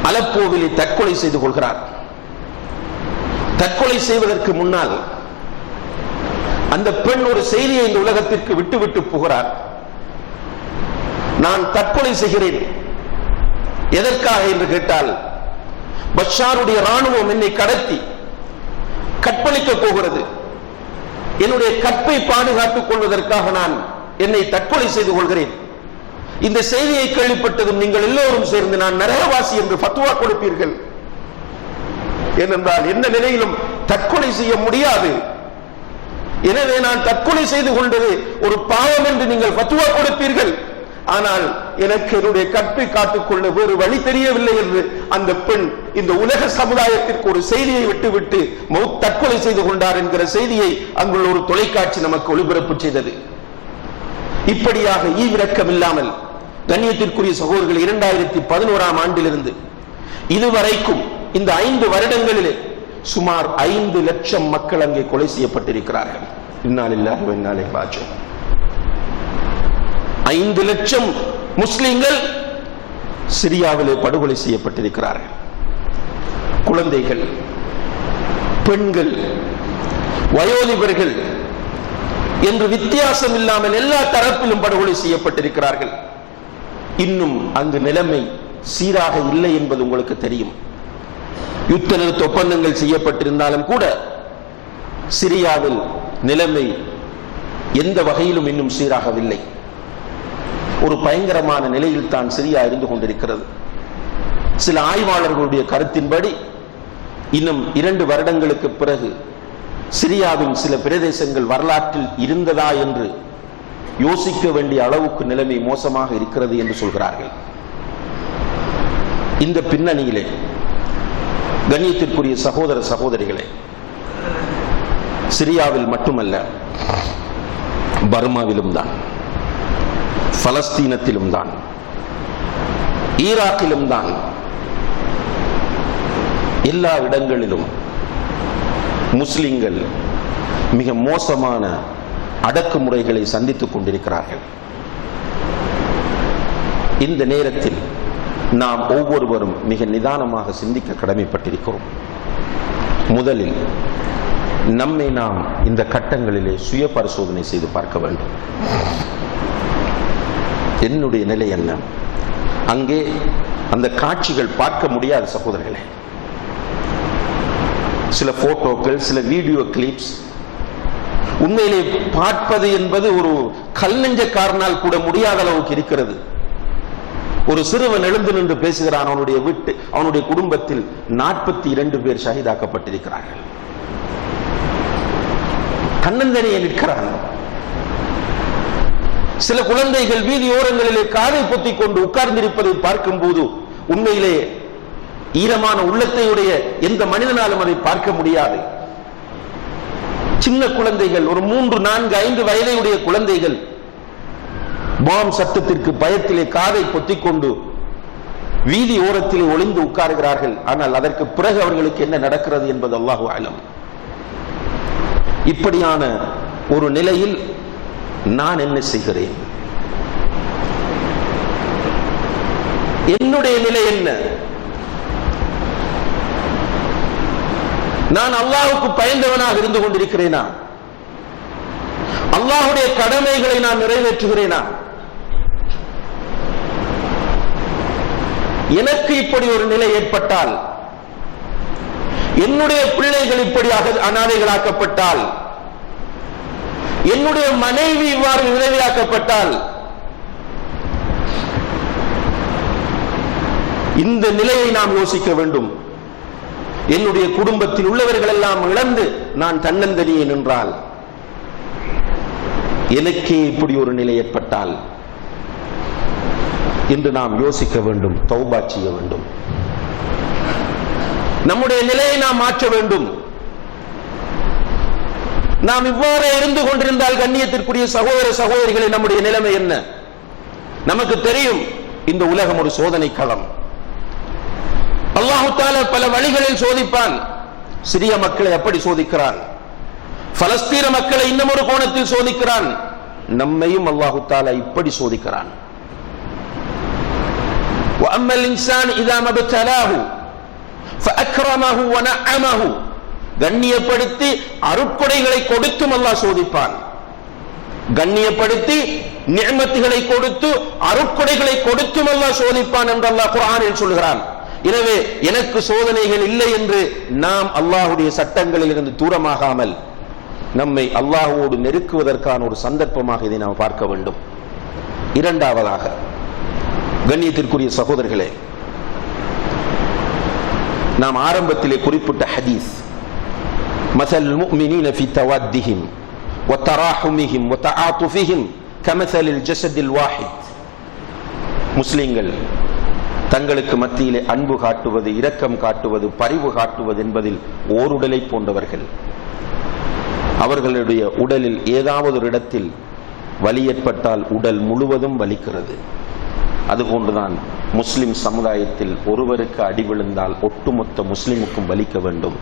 அலப்போவிலே தற்கொலை செய்து கொள்கிறார். தற்கொலை செய்வதற்கு முன்னால் அந்த பெண் ஒரு செய்தியை இந்த உலகத்திற்கு விட்டு போகிறார். நான் தற்கொலை செய்கிறேன். எதற்காக என்று கேட்டால், பஷாருடைய ராணுவம் என்னை கடத்தி கற்பழிக்க போகிறது. என்னுடைய கற்பை பாதுகாத்துக் கொள்வதற்காக நான் என்னை தற்கொலை செய்து கொள்கிறேன். இந்த செய்தியை கேள்விப்பட்டதும் நீங்கள் எல்லோரும் சேர்ந்து நான் நரகவாசி என்று ஃபத்வா கொடுப்பீர்கள். ஏனென்றால் எந்த நிலையிலும் தற்கொலை செய்ய முடியாது. எனவே நான் தற்கொலை செய்து கொண்டது ஒரு பாவம் என்று நீங்கள் ஃபத்வா கொடுப்பீர்கள். ஆனால் எனக்கு என்னுடைய கற்பை காத்துக்கொள்ள வேறு வழி தெரியவில்லை என்று அந்த பெண் இந்த உலக சமுதாயத்திற்கு ஒரு செய்தியை விட்டுவிட்டு தற்கொலை செய்து கொண்டார் என்கிற செய்தியை அங்குள்ள ஒரு தொலைக்காட்சி நமக்கு ஒளிபரப்பு செய்தது. இப்படியாக ஈவிரக்கம் இல்லாமல் கண்ணியத்திற்குரிய சகோதரர்கள் 2011ஆம் ஆண்டிலிருந்து இதுவரைக்கும் இந்த 5 வருடங்களிலே சுமார் 5 லட்சம் மக்கள் அங்கே கொலை செய்யப்பட்டிருக்கிறார்கள். இன்னா லில்லாஹி வ இன்னா இலைஹி ராஜிஊன். 5 லட்சம் முஸ்லிம்கள் சிரியாவிலே படுகொலை செய்யப்பட்டிருக்கிறார்கள். குழந்தைகள், பெண்கள், வயோதிபர்கள் என்று வித்தியாசம் இல்லாமல் எல்லா தரப்பிலும் படுகொலை செய்யப்பட்டிருக்கிறார்கள். இன்னும் அங்கு நிலைமை சீராக இல்லை என்பது உங்களுக்கு தெரியும். யுத்த நிறுத்த ஒப்பந்தங்கள் செய்யப்பட்டிருந்தாலும் கூட சிரியாவில் நிலைமை எந்த வகையிலும் இன்னும் சீராகவில்லை. ஒரு பயங்கரமான நிலையில் தான் சிரியா இருந்து கொண்டிருக்கிறது. சில ஆய்வாளர்களுடைய கருத்தின்படி இன்னும் 2 வருடங்களுக்கு பிறகு சிரியாவின் சில பிரதேசங்கள் வரலாற்றில் இருந்ததா என்று யோசிக்க வேண்டிய அளவுக்கு நிலைமை மோசமாக இருக்கிறது என்று சொல்கிறார்கள். இந்த பின்னணியிலே கண்ணியத்திற்குரிய சகோதர சகோதரிகளே, சிரியாவில் மட்டுமல்ல, பர்மாவிலும் தான், பலஸ்தீனத்திலும் தான், ஈராக்கிலும் தான், எல்லா இடங்களிலும் முஸ்லிம்கள் மிக மோசமான அடக்குமுறைகளை சந்தித்துக் கொண்டிருக்கிறார்கள். இந்த நேரத்தில் நாம் ஒவ்வொருவரும் மிக நிதானமாக சிந்திக்க கடமைப்பட்டிருக்கிறோம். முதலில் நம்மை நாம் இந்த கட்டங்களிலே சுய பரிசோதனை செய்து பார்க்க வேண்டும். என்னுடைய நிலை என்ன? அங்கே அந்த காட்சிகள் பார்க்க முடியாத சகோதரர்களே, சில போட்டோக்கள், சில வீடியோ கிளிப்ஸ் உண்மையிலே பார்ப்பது என்பது ஒரு கல் நெஞ்சக்காரனால் கூட முடியாத அளவுக்கு இருக்கிறது. ஒரு சிறுவன் எழுந்து நின்று பேசுகிறான். அவனுடைய குடும்பத்தில் 42 பேர் ஷஹீதாக்கப்பட்டிருக்கிறார்கள். தன்னந்தனியே நிற்கிறான். சில குழந்தைகள் வீதியோரங்களிலே காதை பொத்திக் கொண்டு உட்கார்ந்திருப்பதை பார்க்கும் போது உண்மையிலே ஈரமான உள்ளத்தையுடைய எந்த மனிதனாலும் அதை பார்க்க முடியாது. சின்ன குழந்தைகள், ஒரு 3, 4, 5 வயதையுடைய குழந்தைகள் பாம் சத்தத்திற்கு பயத்திலே காதை பொத்திக் கொண்டு வீதி ஓரத்திலே ஒளிந்து உட்காருகிறார்கள். ஆனால் அதற்கு பிறகு அவர்களுக்கு என்ன நடக்கிறது என்பது அல்லாஹு அலம். இப்படியான ஒரு நிலையில் நான் என்ன செய்கிறேன்? என்னுடைய நிலை என்ன? நான் அல்லாஹ்வுக்கு பயந்தவனாக இருந்து கொண்டிருக்கிறேனா? அல்லாஹ்வுடைய கடமைகளை நான் நிறைவேற்றுகிறேனா? எனக்கு இப்படி ஒரு நிலை ஏற்பட்டால், என்னுடைய பிள்ளைகள் இப்படி அனாதைகளாக்கப்பட்டால், என்னுடைய மனைவி இவ்வாறு விதவையாக்கப்பட்டால், இந்த நிலையை நாம் யோசிக்க வேண்டும். என்னுடைய குடும்பத்தில் உள்ளவர்கள் எல்லாம் இழந்து நான் தன்னந்தனியே நின்றால், எனக்கே இப்படி ஒரு நிலை ஏற்பட்டால் என்று நாம் யோசிக்க வேண்டும், தௌபா செய்ய வேண்டும். நம்முடைய நிலையை நாம் மாற்ற வேண்டும். நாம் இவ்வாறு இருந்து கொண்டிருந்தால் கண்ணியத்திற்குரிய சகோதர சகோதரிகளை நம்முடைய நிலைமை என்ன? நமக்கு தெரியும், இந்த உலகம் ஒரு சோதனை களம். அல்லாஹு தஆலா பல வழிகளில் சோதிப்பான். சிரிய மக்களை அப்படி சோதிக்கிறான், பலஸ்தீன மக்களை இன்னும் ஒரு கோணத்தில் சோதிக்கிறான், நம்மையும் அல்லாஹு தஆலா இப்படி சோதிக்கிறான். وَأَمَّا الْإِنسَانُ إِذَا مَا ابْتَلَاهُ فَأَكْرَمَهُ وَنَعَّمَهُ கண்ணியப்படுத்தி அருட்கொடைகளை கொடுத்தும் அல்லாஹ் சோதிப்பான். கண்ணியப்படுத்தி நிஅமத்துகளை கொடுத்து அருட்கொடைகளை கொடுத்தும் அல்லாஹ் சோதிப்பான் என்று அல்லாஹ் குர்ஆனில் சொல்கிறான். எனவே எனக்கு சோதனைகள் இல்லை என்று நாம் அல்லாஹ்வுடைய சட்டங்களில் இருந்து தூரமாகாமல் நம்மை அல்லாஹ்வோடு நெருக்குவதற்கான ஒரு சந்தர்ப்பமாக இதை நாம் பார்க்க வேண்டும். இரண்டாவதாக, கண்ணியத்திற்குரிய சகோதரர்களே, நாம் ஆரம்பத்திலே குறிப்பிட்ட ஹதீஸ், மஸல் முஃமினீன ஃபீ தவத்திஹிம் வ தராஹுமிஹிம் வ தஆதுஃபிஹிம் கமஸலில் ஜஸதில் வாஹித். முஸ்லிம்கள் தங்களுக்கு மத்தியிலே அன்பு காட்டுவது, இரக்கம் காட்டுவது, பரிவு காட்டுவது என்பதில் ஓருடலை போன்றவர்கள். அவர்களுடைய உடலில் ஏதாவது ஒரு இடத்தில் வலி ஏற்பட்டால் உடல் முழுவதும் வலிக்கிறது. அதுபோன்றுதான் முஸ்லிம் சமுதாயத்தில் ஒருவருக்கு அடி விழுந்தால் ஒட்டுமொத்த முஸ்லிமுக்கும் வலிக்க வேண்டும்.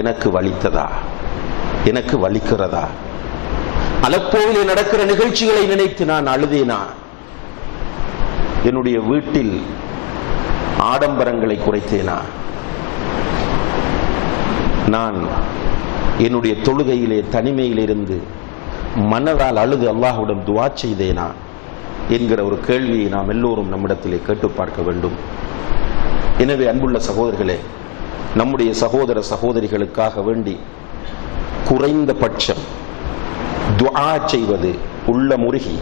எனக்கு வலித்ததா? எனக்கு வலிக்கிறதா? அலப்போவிலே நடக்கிற நிகழ்ச்சிகளை நினைத்து நான் அழுதேனா? என்னுடைய வீட்டில் ஆடம்பரங்களை குறைத்தேனா? நான் என்னுடைய தொழுகையிலே தனிமையில் இருந்து மனதால் அழுது அல்லாஹ்விடம் துஆ செய்தேனா என்கிற ஒரு கேள்வியை நாம் எல்லோரும் நம்மிடத்திலே கேட்டு பார்க்க வேண்டும். எனவே அன்புள்ள சகோதரர்களே, நம்முடைய சகோதர சகோதரிகளுக்காக வேண்டி குறைந்தபட்சம் துஆ செய்வது, உள்ள முருகி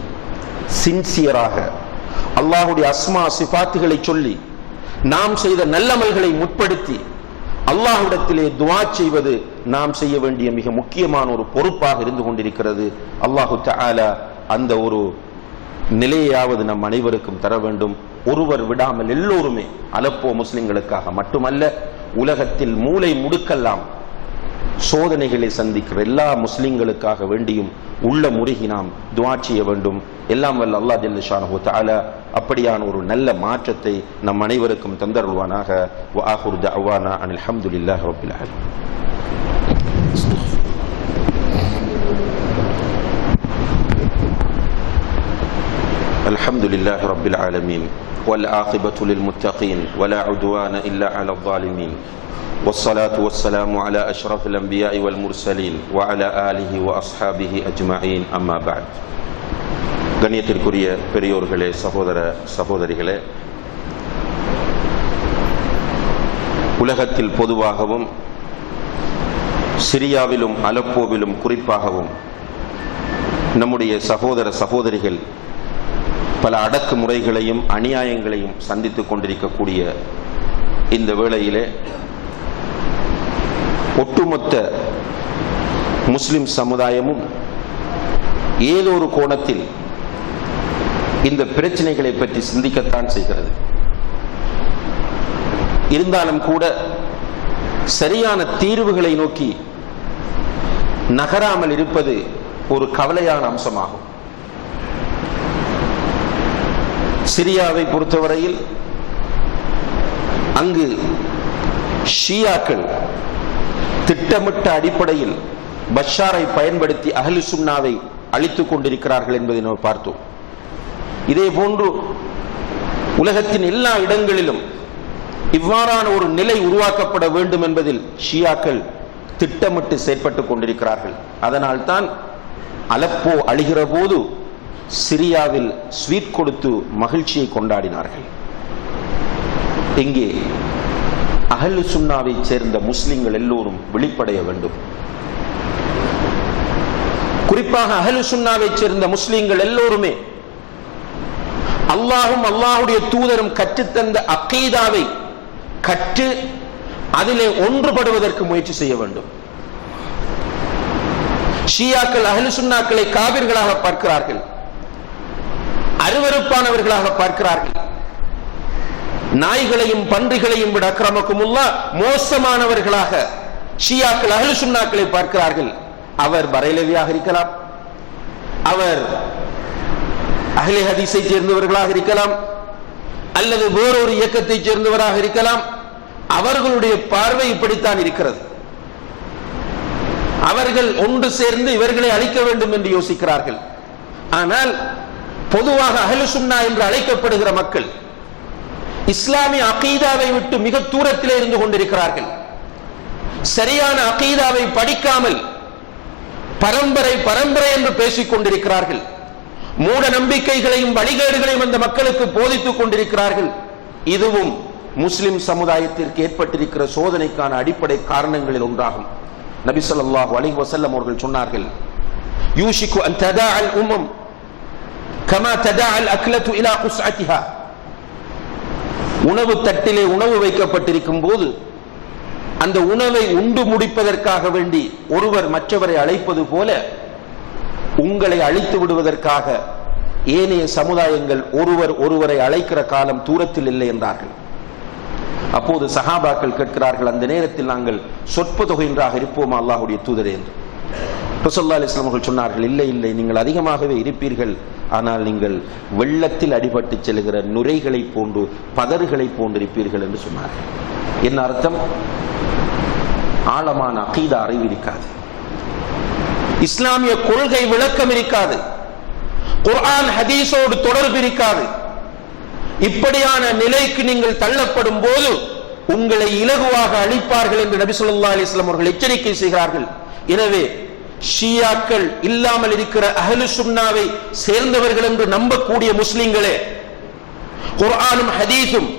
சின்சியராக அல்லாஹ்வுடைய அஸ்மா சிஃபாத்துகளை சொல்லி நாம் செய்த நல்லமல்களை முற்படுத்தி அல்லாஹ்விடத்திலே துஆ செய்வது நாம் செய்ய வேண்டிய மிக முக்கியமான ஒரு பொறுப்பாக இருந்து கொண்டிருக்கிறது. அல்லாஹு தஆலா அந்த ஒரு நிலையாவது நம் அனைவருக்கும் தர வேண்டும். ஒருவர் விடாமல் எல்லோருமே அலப்போ முஸ்லிம்களுக்காக மட்டுமல்ல, உலகத்தில் மூலை முடுக்கெல்லாம் சோதனைகளை சந்திக்கிற எல்லா முஸ்லிம்களுக்காக வேண்டியும் உள்ள முருகி நாம் துஆ செய்ய வேண்டும். எல்லாம் வல்ல அல்லாஹ் ஜல்ல ஷானஹு தஆலா அப்படியான ஒரு நல்ல மாற்றத்தை நம் அனைவருக்கும் தந்தருள்வானாக. வ ஆகிரு தஅவானா அனில் ஹம்துலில்லாஹி ரப்பில் ஆலமீன். الحمد لله رب العالمين والعاقبة للمتقين ولا عدوان إلا على الظالمين والصلاة والسلام على أشرف الأنبياء والمرسلين وعلى آله وأصحابه أجمعين أما بعد. கண்ணியத்திற்குரிய பெரியோர்களே, சகோதர சகோதரிகளே, உலகத்தில் பொதுவாகவும் சிரியாவிலும் அலப்போவிலும் குறிப்பாகவும் நம்முடைய சகோதர சகோதரிகள் பல அடக்குமுறைகளையும் அநியாயங்களையும் சந்தித்துக் கொண்டிருக்கக்கூடிய இந்த வேளையிலே ஒட்டுமொத்த முஸ்லிம் சமுதாயமும் ஏதோ ஒரு கோணத்தில் இந்த பிரச்சனைகளை பற்றி சிந்திக்கத்தான் செய்கிறது. இருந்தாலும் கூட சரியான தீர்வுகளை நோக்கி நகராமல் இருப்பது ஒரு கவலையான அம்சமாகும். சிரியாவை பொறுத்தவரையில் அங்கு ஷியாக்கள் திட்டமிட்ட அடிப்படையில் பஷாரை பயன்படுத்தி அஹ்லு சுன்னாவை அழித்துக் கொண்டிருக்கிறார்கள் என்பதை நாம் பார்த்தோம். இதே போன்று உலகத்தின் எல்லா இடங்களிலும் இவ்வாறான ஒரு நிலை உருவாக்கப்பட வேண்டும் என்பதில் ஷியாக்கள் திட்டமிட்டு செயற்பட்டுக் கொண்டிருக்கிறார்கள். அதனால் தான் அலப்போ அழிகிற போது சிரியாவில் ஸ்வீட் கொடுத்து மகிழ்ச்சியை கொண்டாடினார்கள். இங்கே அஹ்லு சுன்னாவை சேர்ந்த முஸ்லிம்கள் எல்லோரும் வெளிப்படைய வேண்டும். குறிப்பாக அஹ்லு சுன்னாவை சேர்ந்த முஸ்லிம்கள் எல்லோருமே அல்லாஹும் அல்லாஹுடைய தூதரும் கற்றுத்தந்த அகீதாவை கற்று அதிலே ஒன்றுபடுவதற்கு முயற்சி செய்ய வேண்டும். ஷியாக்கள் அஹ்லு சுன்னாக்களை காபிர்களாக பார்க்கிறார்கள், அருவருப்பானவர்களாக பார்க்கிறார்கள். நாய்களையும் பன்றிகளையும் விட அக்ரமக்குமுல்லாஹ் மோசமானவர்களாக ஷியாக்கள் அஹ்லு சுன்னாக்களை பார்க்கிறார்கள். அவர் பரைலவியாக இருக்கலாம், அவர் அஹ்லே ஹதீஸை சேர்ந்தவர்களாக இருக்கலாம், அல்லது வேறொரு இயக்கத்தை சேர்ந்தவராக இருக்கலாம். அவர்களுடைய பார்வை இப்படித்தான் இருக்கிறது. அவர்கள் ஒன்று சேர்ந்து இவர்களை அழிக்க வேண்டும் என்று யோசிக்கிறார்கள். ஆனால் பொதுவாக அஹ்லு சுன்னா என்று அழைக்கப்படுகிற மக்கள் இஸ்லாமிய அகீதாவை விட்டு மிக தூரத்திலே இருந்து கொண்டிருக்கிறார்கள். சரியான அகீதாவை படிக்காமல் பரம்பரை பரம்பரை என்று பேசிக் கொண்டிருக்கிறார்கள். மூட நம்பிக்கைகளையும் வழிகேடுகளையும் அந்த மக்களுக்கு போதித்துக் கொண்டிருக்கிறார்கள். இதுவும் முஸ்லிம் சமுதாயத்திற்கு ஏற்பட்டிருக்கிற சோதனைக்கான அடிப்படை காரணங்களில் ஒன்றாகும். நபி ஸல்லல்லாஹு அலைஹி வஸல்லம் அவர்கள் சொன்னார்கள், யூஷிகு அன் ததாஅல் உம்மம் கமா ததாஅல் அக்லத்து இலா குஸ்அத்திஹா. உணவு தட்டிலே உணவு வைக்கப்பட்டிருக்கும் போது அந்த உணவை உண்டு முடிப்பதற்காக வேண்டி ஒருவர் மற்றவரை அழைப்பது போல உங்களை அழித்து விடுவதற்காக ஏனைய சமுதாயங்கள் ஒருவர் ஒருவரை அழைக்கிற காலம் தூரத்தில் இல்லை என்றார்கள். அப்போது சஹாபாக்கள் கேட்கிறார்கள், அந்த நேரத்தில் நாங்கள் சொற்ப தொகையின்றாக இருப்போமா அல்லாஹ்வுடைய தூதரே என்று. ரசூலுல்லாஹி அலைஹி வஸல்லம் அவர்கள் சொன்னார்கள், இல்லை இல்லை, நீங்கள் அதிகமாகவே இருப்பீர்கள். ஆனால் நீங்கள் வெள்ளத்தில் அடிபட்டு செல்கிற நுரைகளை போன்று பதறுகளை போன்று இருப்பீர்கள் என்று சொன்னார்கள். என்ன அர்த்தம்? ஆழமான அகீதா அறிவு இருக்காது, இஸ்லாமிய கொள்கை விளக்கம் இருக்காது, குர்ஆன் ஹதீஸோடு தொடர்பு இருக்காது. இப்படியான நிலைக்கு நீங்கள் தள்ளப்படும் போது உங்களை இலகுவாக அழிப்பார்கள் என்று நபி ஸல்லல்லாஹு அலைஹி வஸல்லம் அவர்கள் எச்சரிக்கை செய்கிறார்கள். எனவே ஷியாக்கள் இல்லாமல் இருக்கிற அஹ்லு சுன்னாவை சேர்ந்தவர்கள் என்று நம்பக்கூடிய முஸ்லிம்களே, குர்ஆனும் ஹதீஸும்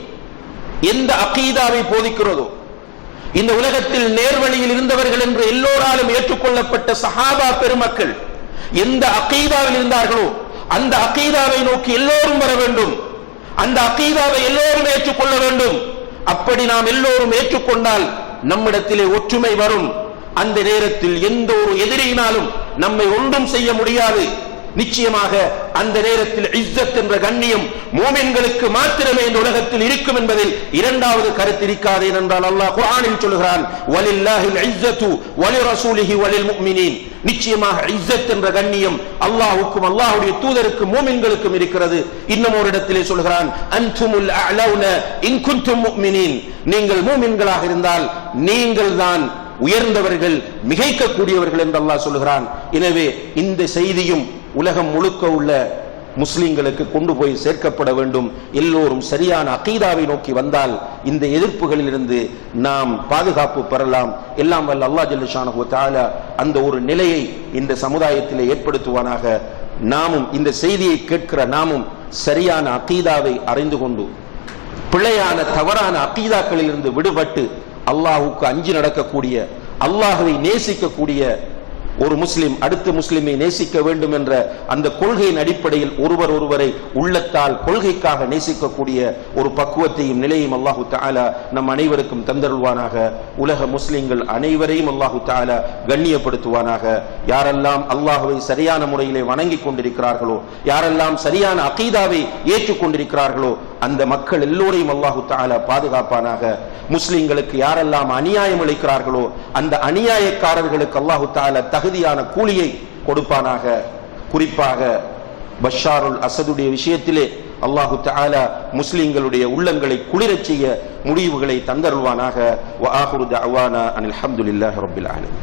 எந்த அகீதாவை போதிக்கிறதோ, இந்த உலகத்தில் நேர்வழியில் இருந்தவர்கள் என்று எல்லோராலும் ஏற்றுக்கொள்ளப்பட்ட சஹாபா பெருமக்கள் எந்த அகீதாவில் இருந்தார்களோ அந்த அகீதாவை நோக்கி எல்லோரும் வர வேண்டும், அந்த அகீதாவை எல்லோரும் ஏற்றுக்கொள்ள வேண்டும். அப்படி நாம் எல்லோரும் ஏற்றுக்கொண்டால் நம்மிடத்திலே ஒற்றுமை வரும். அந்த நேரத்தில் எந்த ஒரு எதிரியினாலும் நம்மை ஒன்றும் செய்ய முடியாது. நிச்சயமாக அந்த நேரத்தில் இஸ்ஸத் என்ற கண்ணியம் மூமின்களுக்கு மாத்திரமே இந்த உலகத்தில் இருக்கும் என்பதில் இரண்டாவது கருத்து இருக்காது. என்றால் அல்லாஹ் குர்ஆனில் சொல்கிறான், வலில்லாஹில் இஸ்ஸத்து வலிரசூலிஹி வலில் முஃமினீன். நிச்சயமாக இஸ்ஸத் என்ற கண்ணியம் அல்லாஹ்வுக்கும் அல்லாஹ்வுடைய தூதருக்கும் மூமின்களுக்கும் இருக்கிறது. இன்னும் ஒரு இடத்திலே சொல்கிறான், அன்துமுல் அஅலௌன இன் குன்தும் முஃமினீன். நீங்கள் மூமின்களாக இருந்தால் நீங்கள் தான் உயர்ந்தவர்கள், மிகைக்கக்கூடியவர்கள் என்று அல்லாஹ் சொல்கிறான். எனவே இந்த செய்தியும் உலகம் முழுக்க உள்ள முஸ்லிம்களுக்கு கொண்டு போய் சேர்க்கப்பட வேண்டும். எல்லோரும் சரியான அகீதாவை நோக்கி வந்தால் இந்த எதிர்ப்புகளில் இருந்து நாம் பாதுகாப்பு பெறலாம். எல்லாம் வல்ல அல்லாஹ் ஜல்ல ஷானஹு வ தஆலா அந்த ஒரு நிலையை இந்த சமுதாயத்திலே ஏற்படுத்துவானாக. நாமும் இந்த செய்தியை கேட்கிற நாமும் சரியான அகீதாவை அறிந்து கொண்டு பிழையான தவறான அகீதாக்களில் இருந்து விடுபட்டு அல்லாஹ்வுக்கு அஞ்சி நடக்கக்கூடிய, அல்லாஹ்வை நேசிக்கக்கூடிய ஒரு முஸ்லிம் அடுத்த முஸ்லிமை நேசிக்க வேண்டும் என்ற அந்த கொள்கையின் அடிப்படையில் ஒருவர் ஒருவரை உள்ளத்தால் கொள்கைக்காக நேசிக்கக்கூடிய ஒரு பக்குவத்தையும் நிலையும் அல்லாஹு தஆலா நம் அனைவருக்கும் தந்தருள்வானாக. உலக முஸ்லிம்கள் அனைவரையும் அல்லாஹு தஆலா கண்ணியப்படுத்துவானாக. யாரெல்லாம் அல்லாஹ்வை சரியான முறையிலே வணங்கி கொண்டிருக்கிறார்களோ, யாரெல்லாம் சரியான அகீதாவை ஏற்றுக்கொண்டிருக்கிறார்களோ அந்த மக்கள் எல்லோரையும் அல்லாஹு தஆலா பாதுகாப்பானாக. முஸ்லிம்களுக்கு யாரெல்லாம் அநியாயம் அளிக்கிறார்களோ அந்த அநியாயக்காரர்களுக்கு அல்லாஹு தஆலா தகுதியான கூலியை கொடுப்பானாக. குறிப்பாக பஷாருல் அசதுடைய விஷயத்திலே அல்லாஹு தஆலா முஸ்லிம்களுடைய உள்ளங்களை குளிரச் செய்ய முடிவுகளை தந்தருள்வானாக. வ ஆகிரு தஅவானா அனில் ஹம்துலில்லாஹி ரப்பில் ஆலமீன்.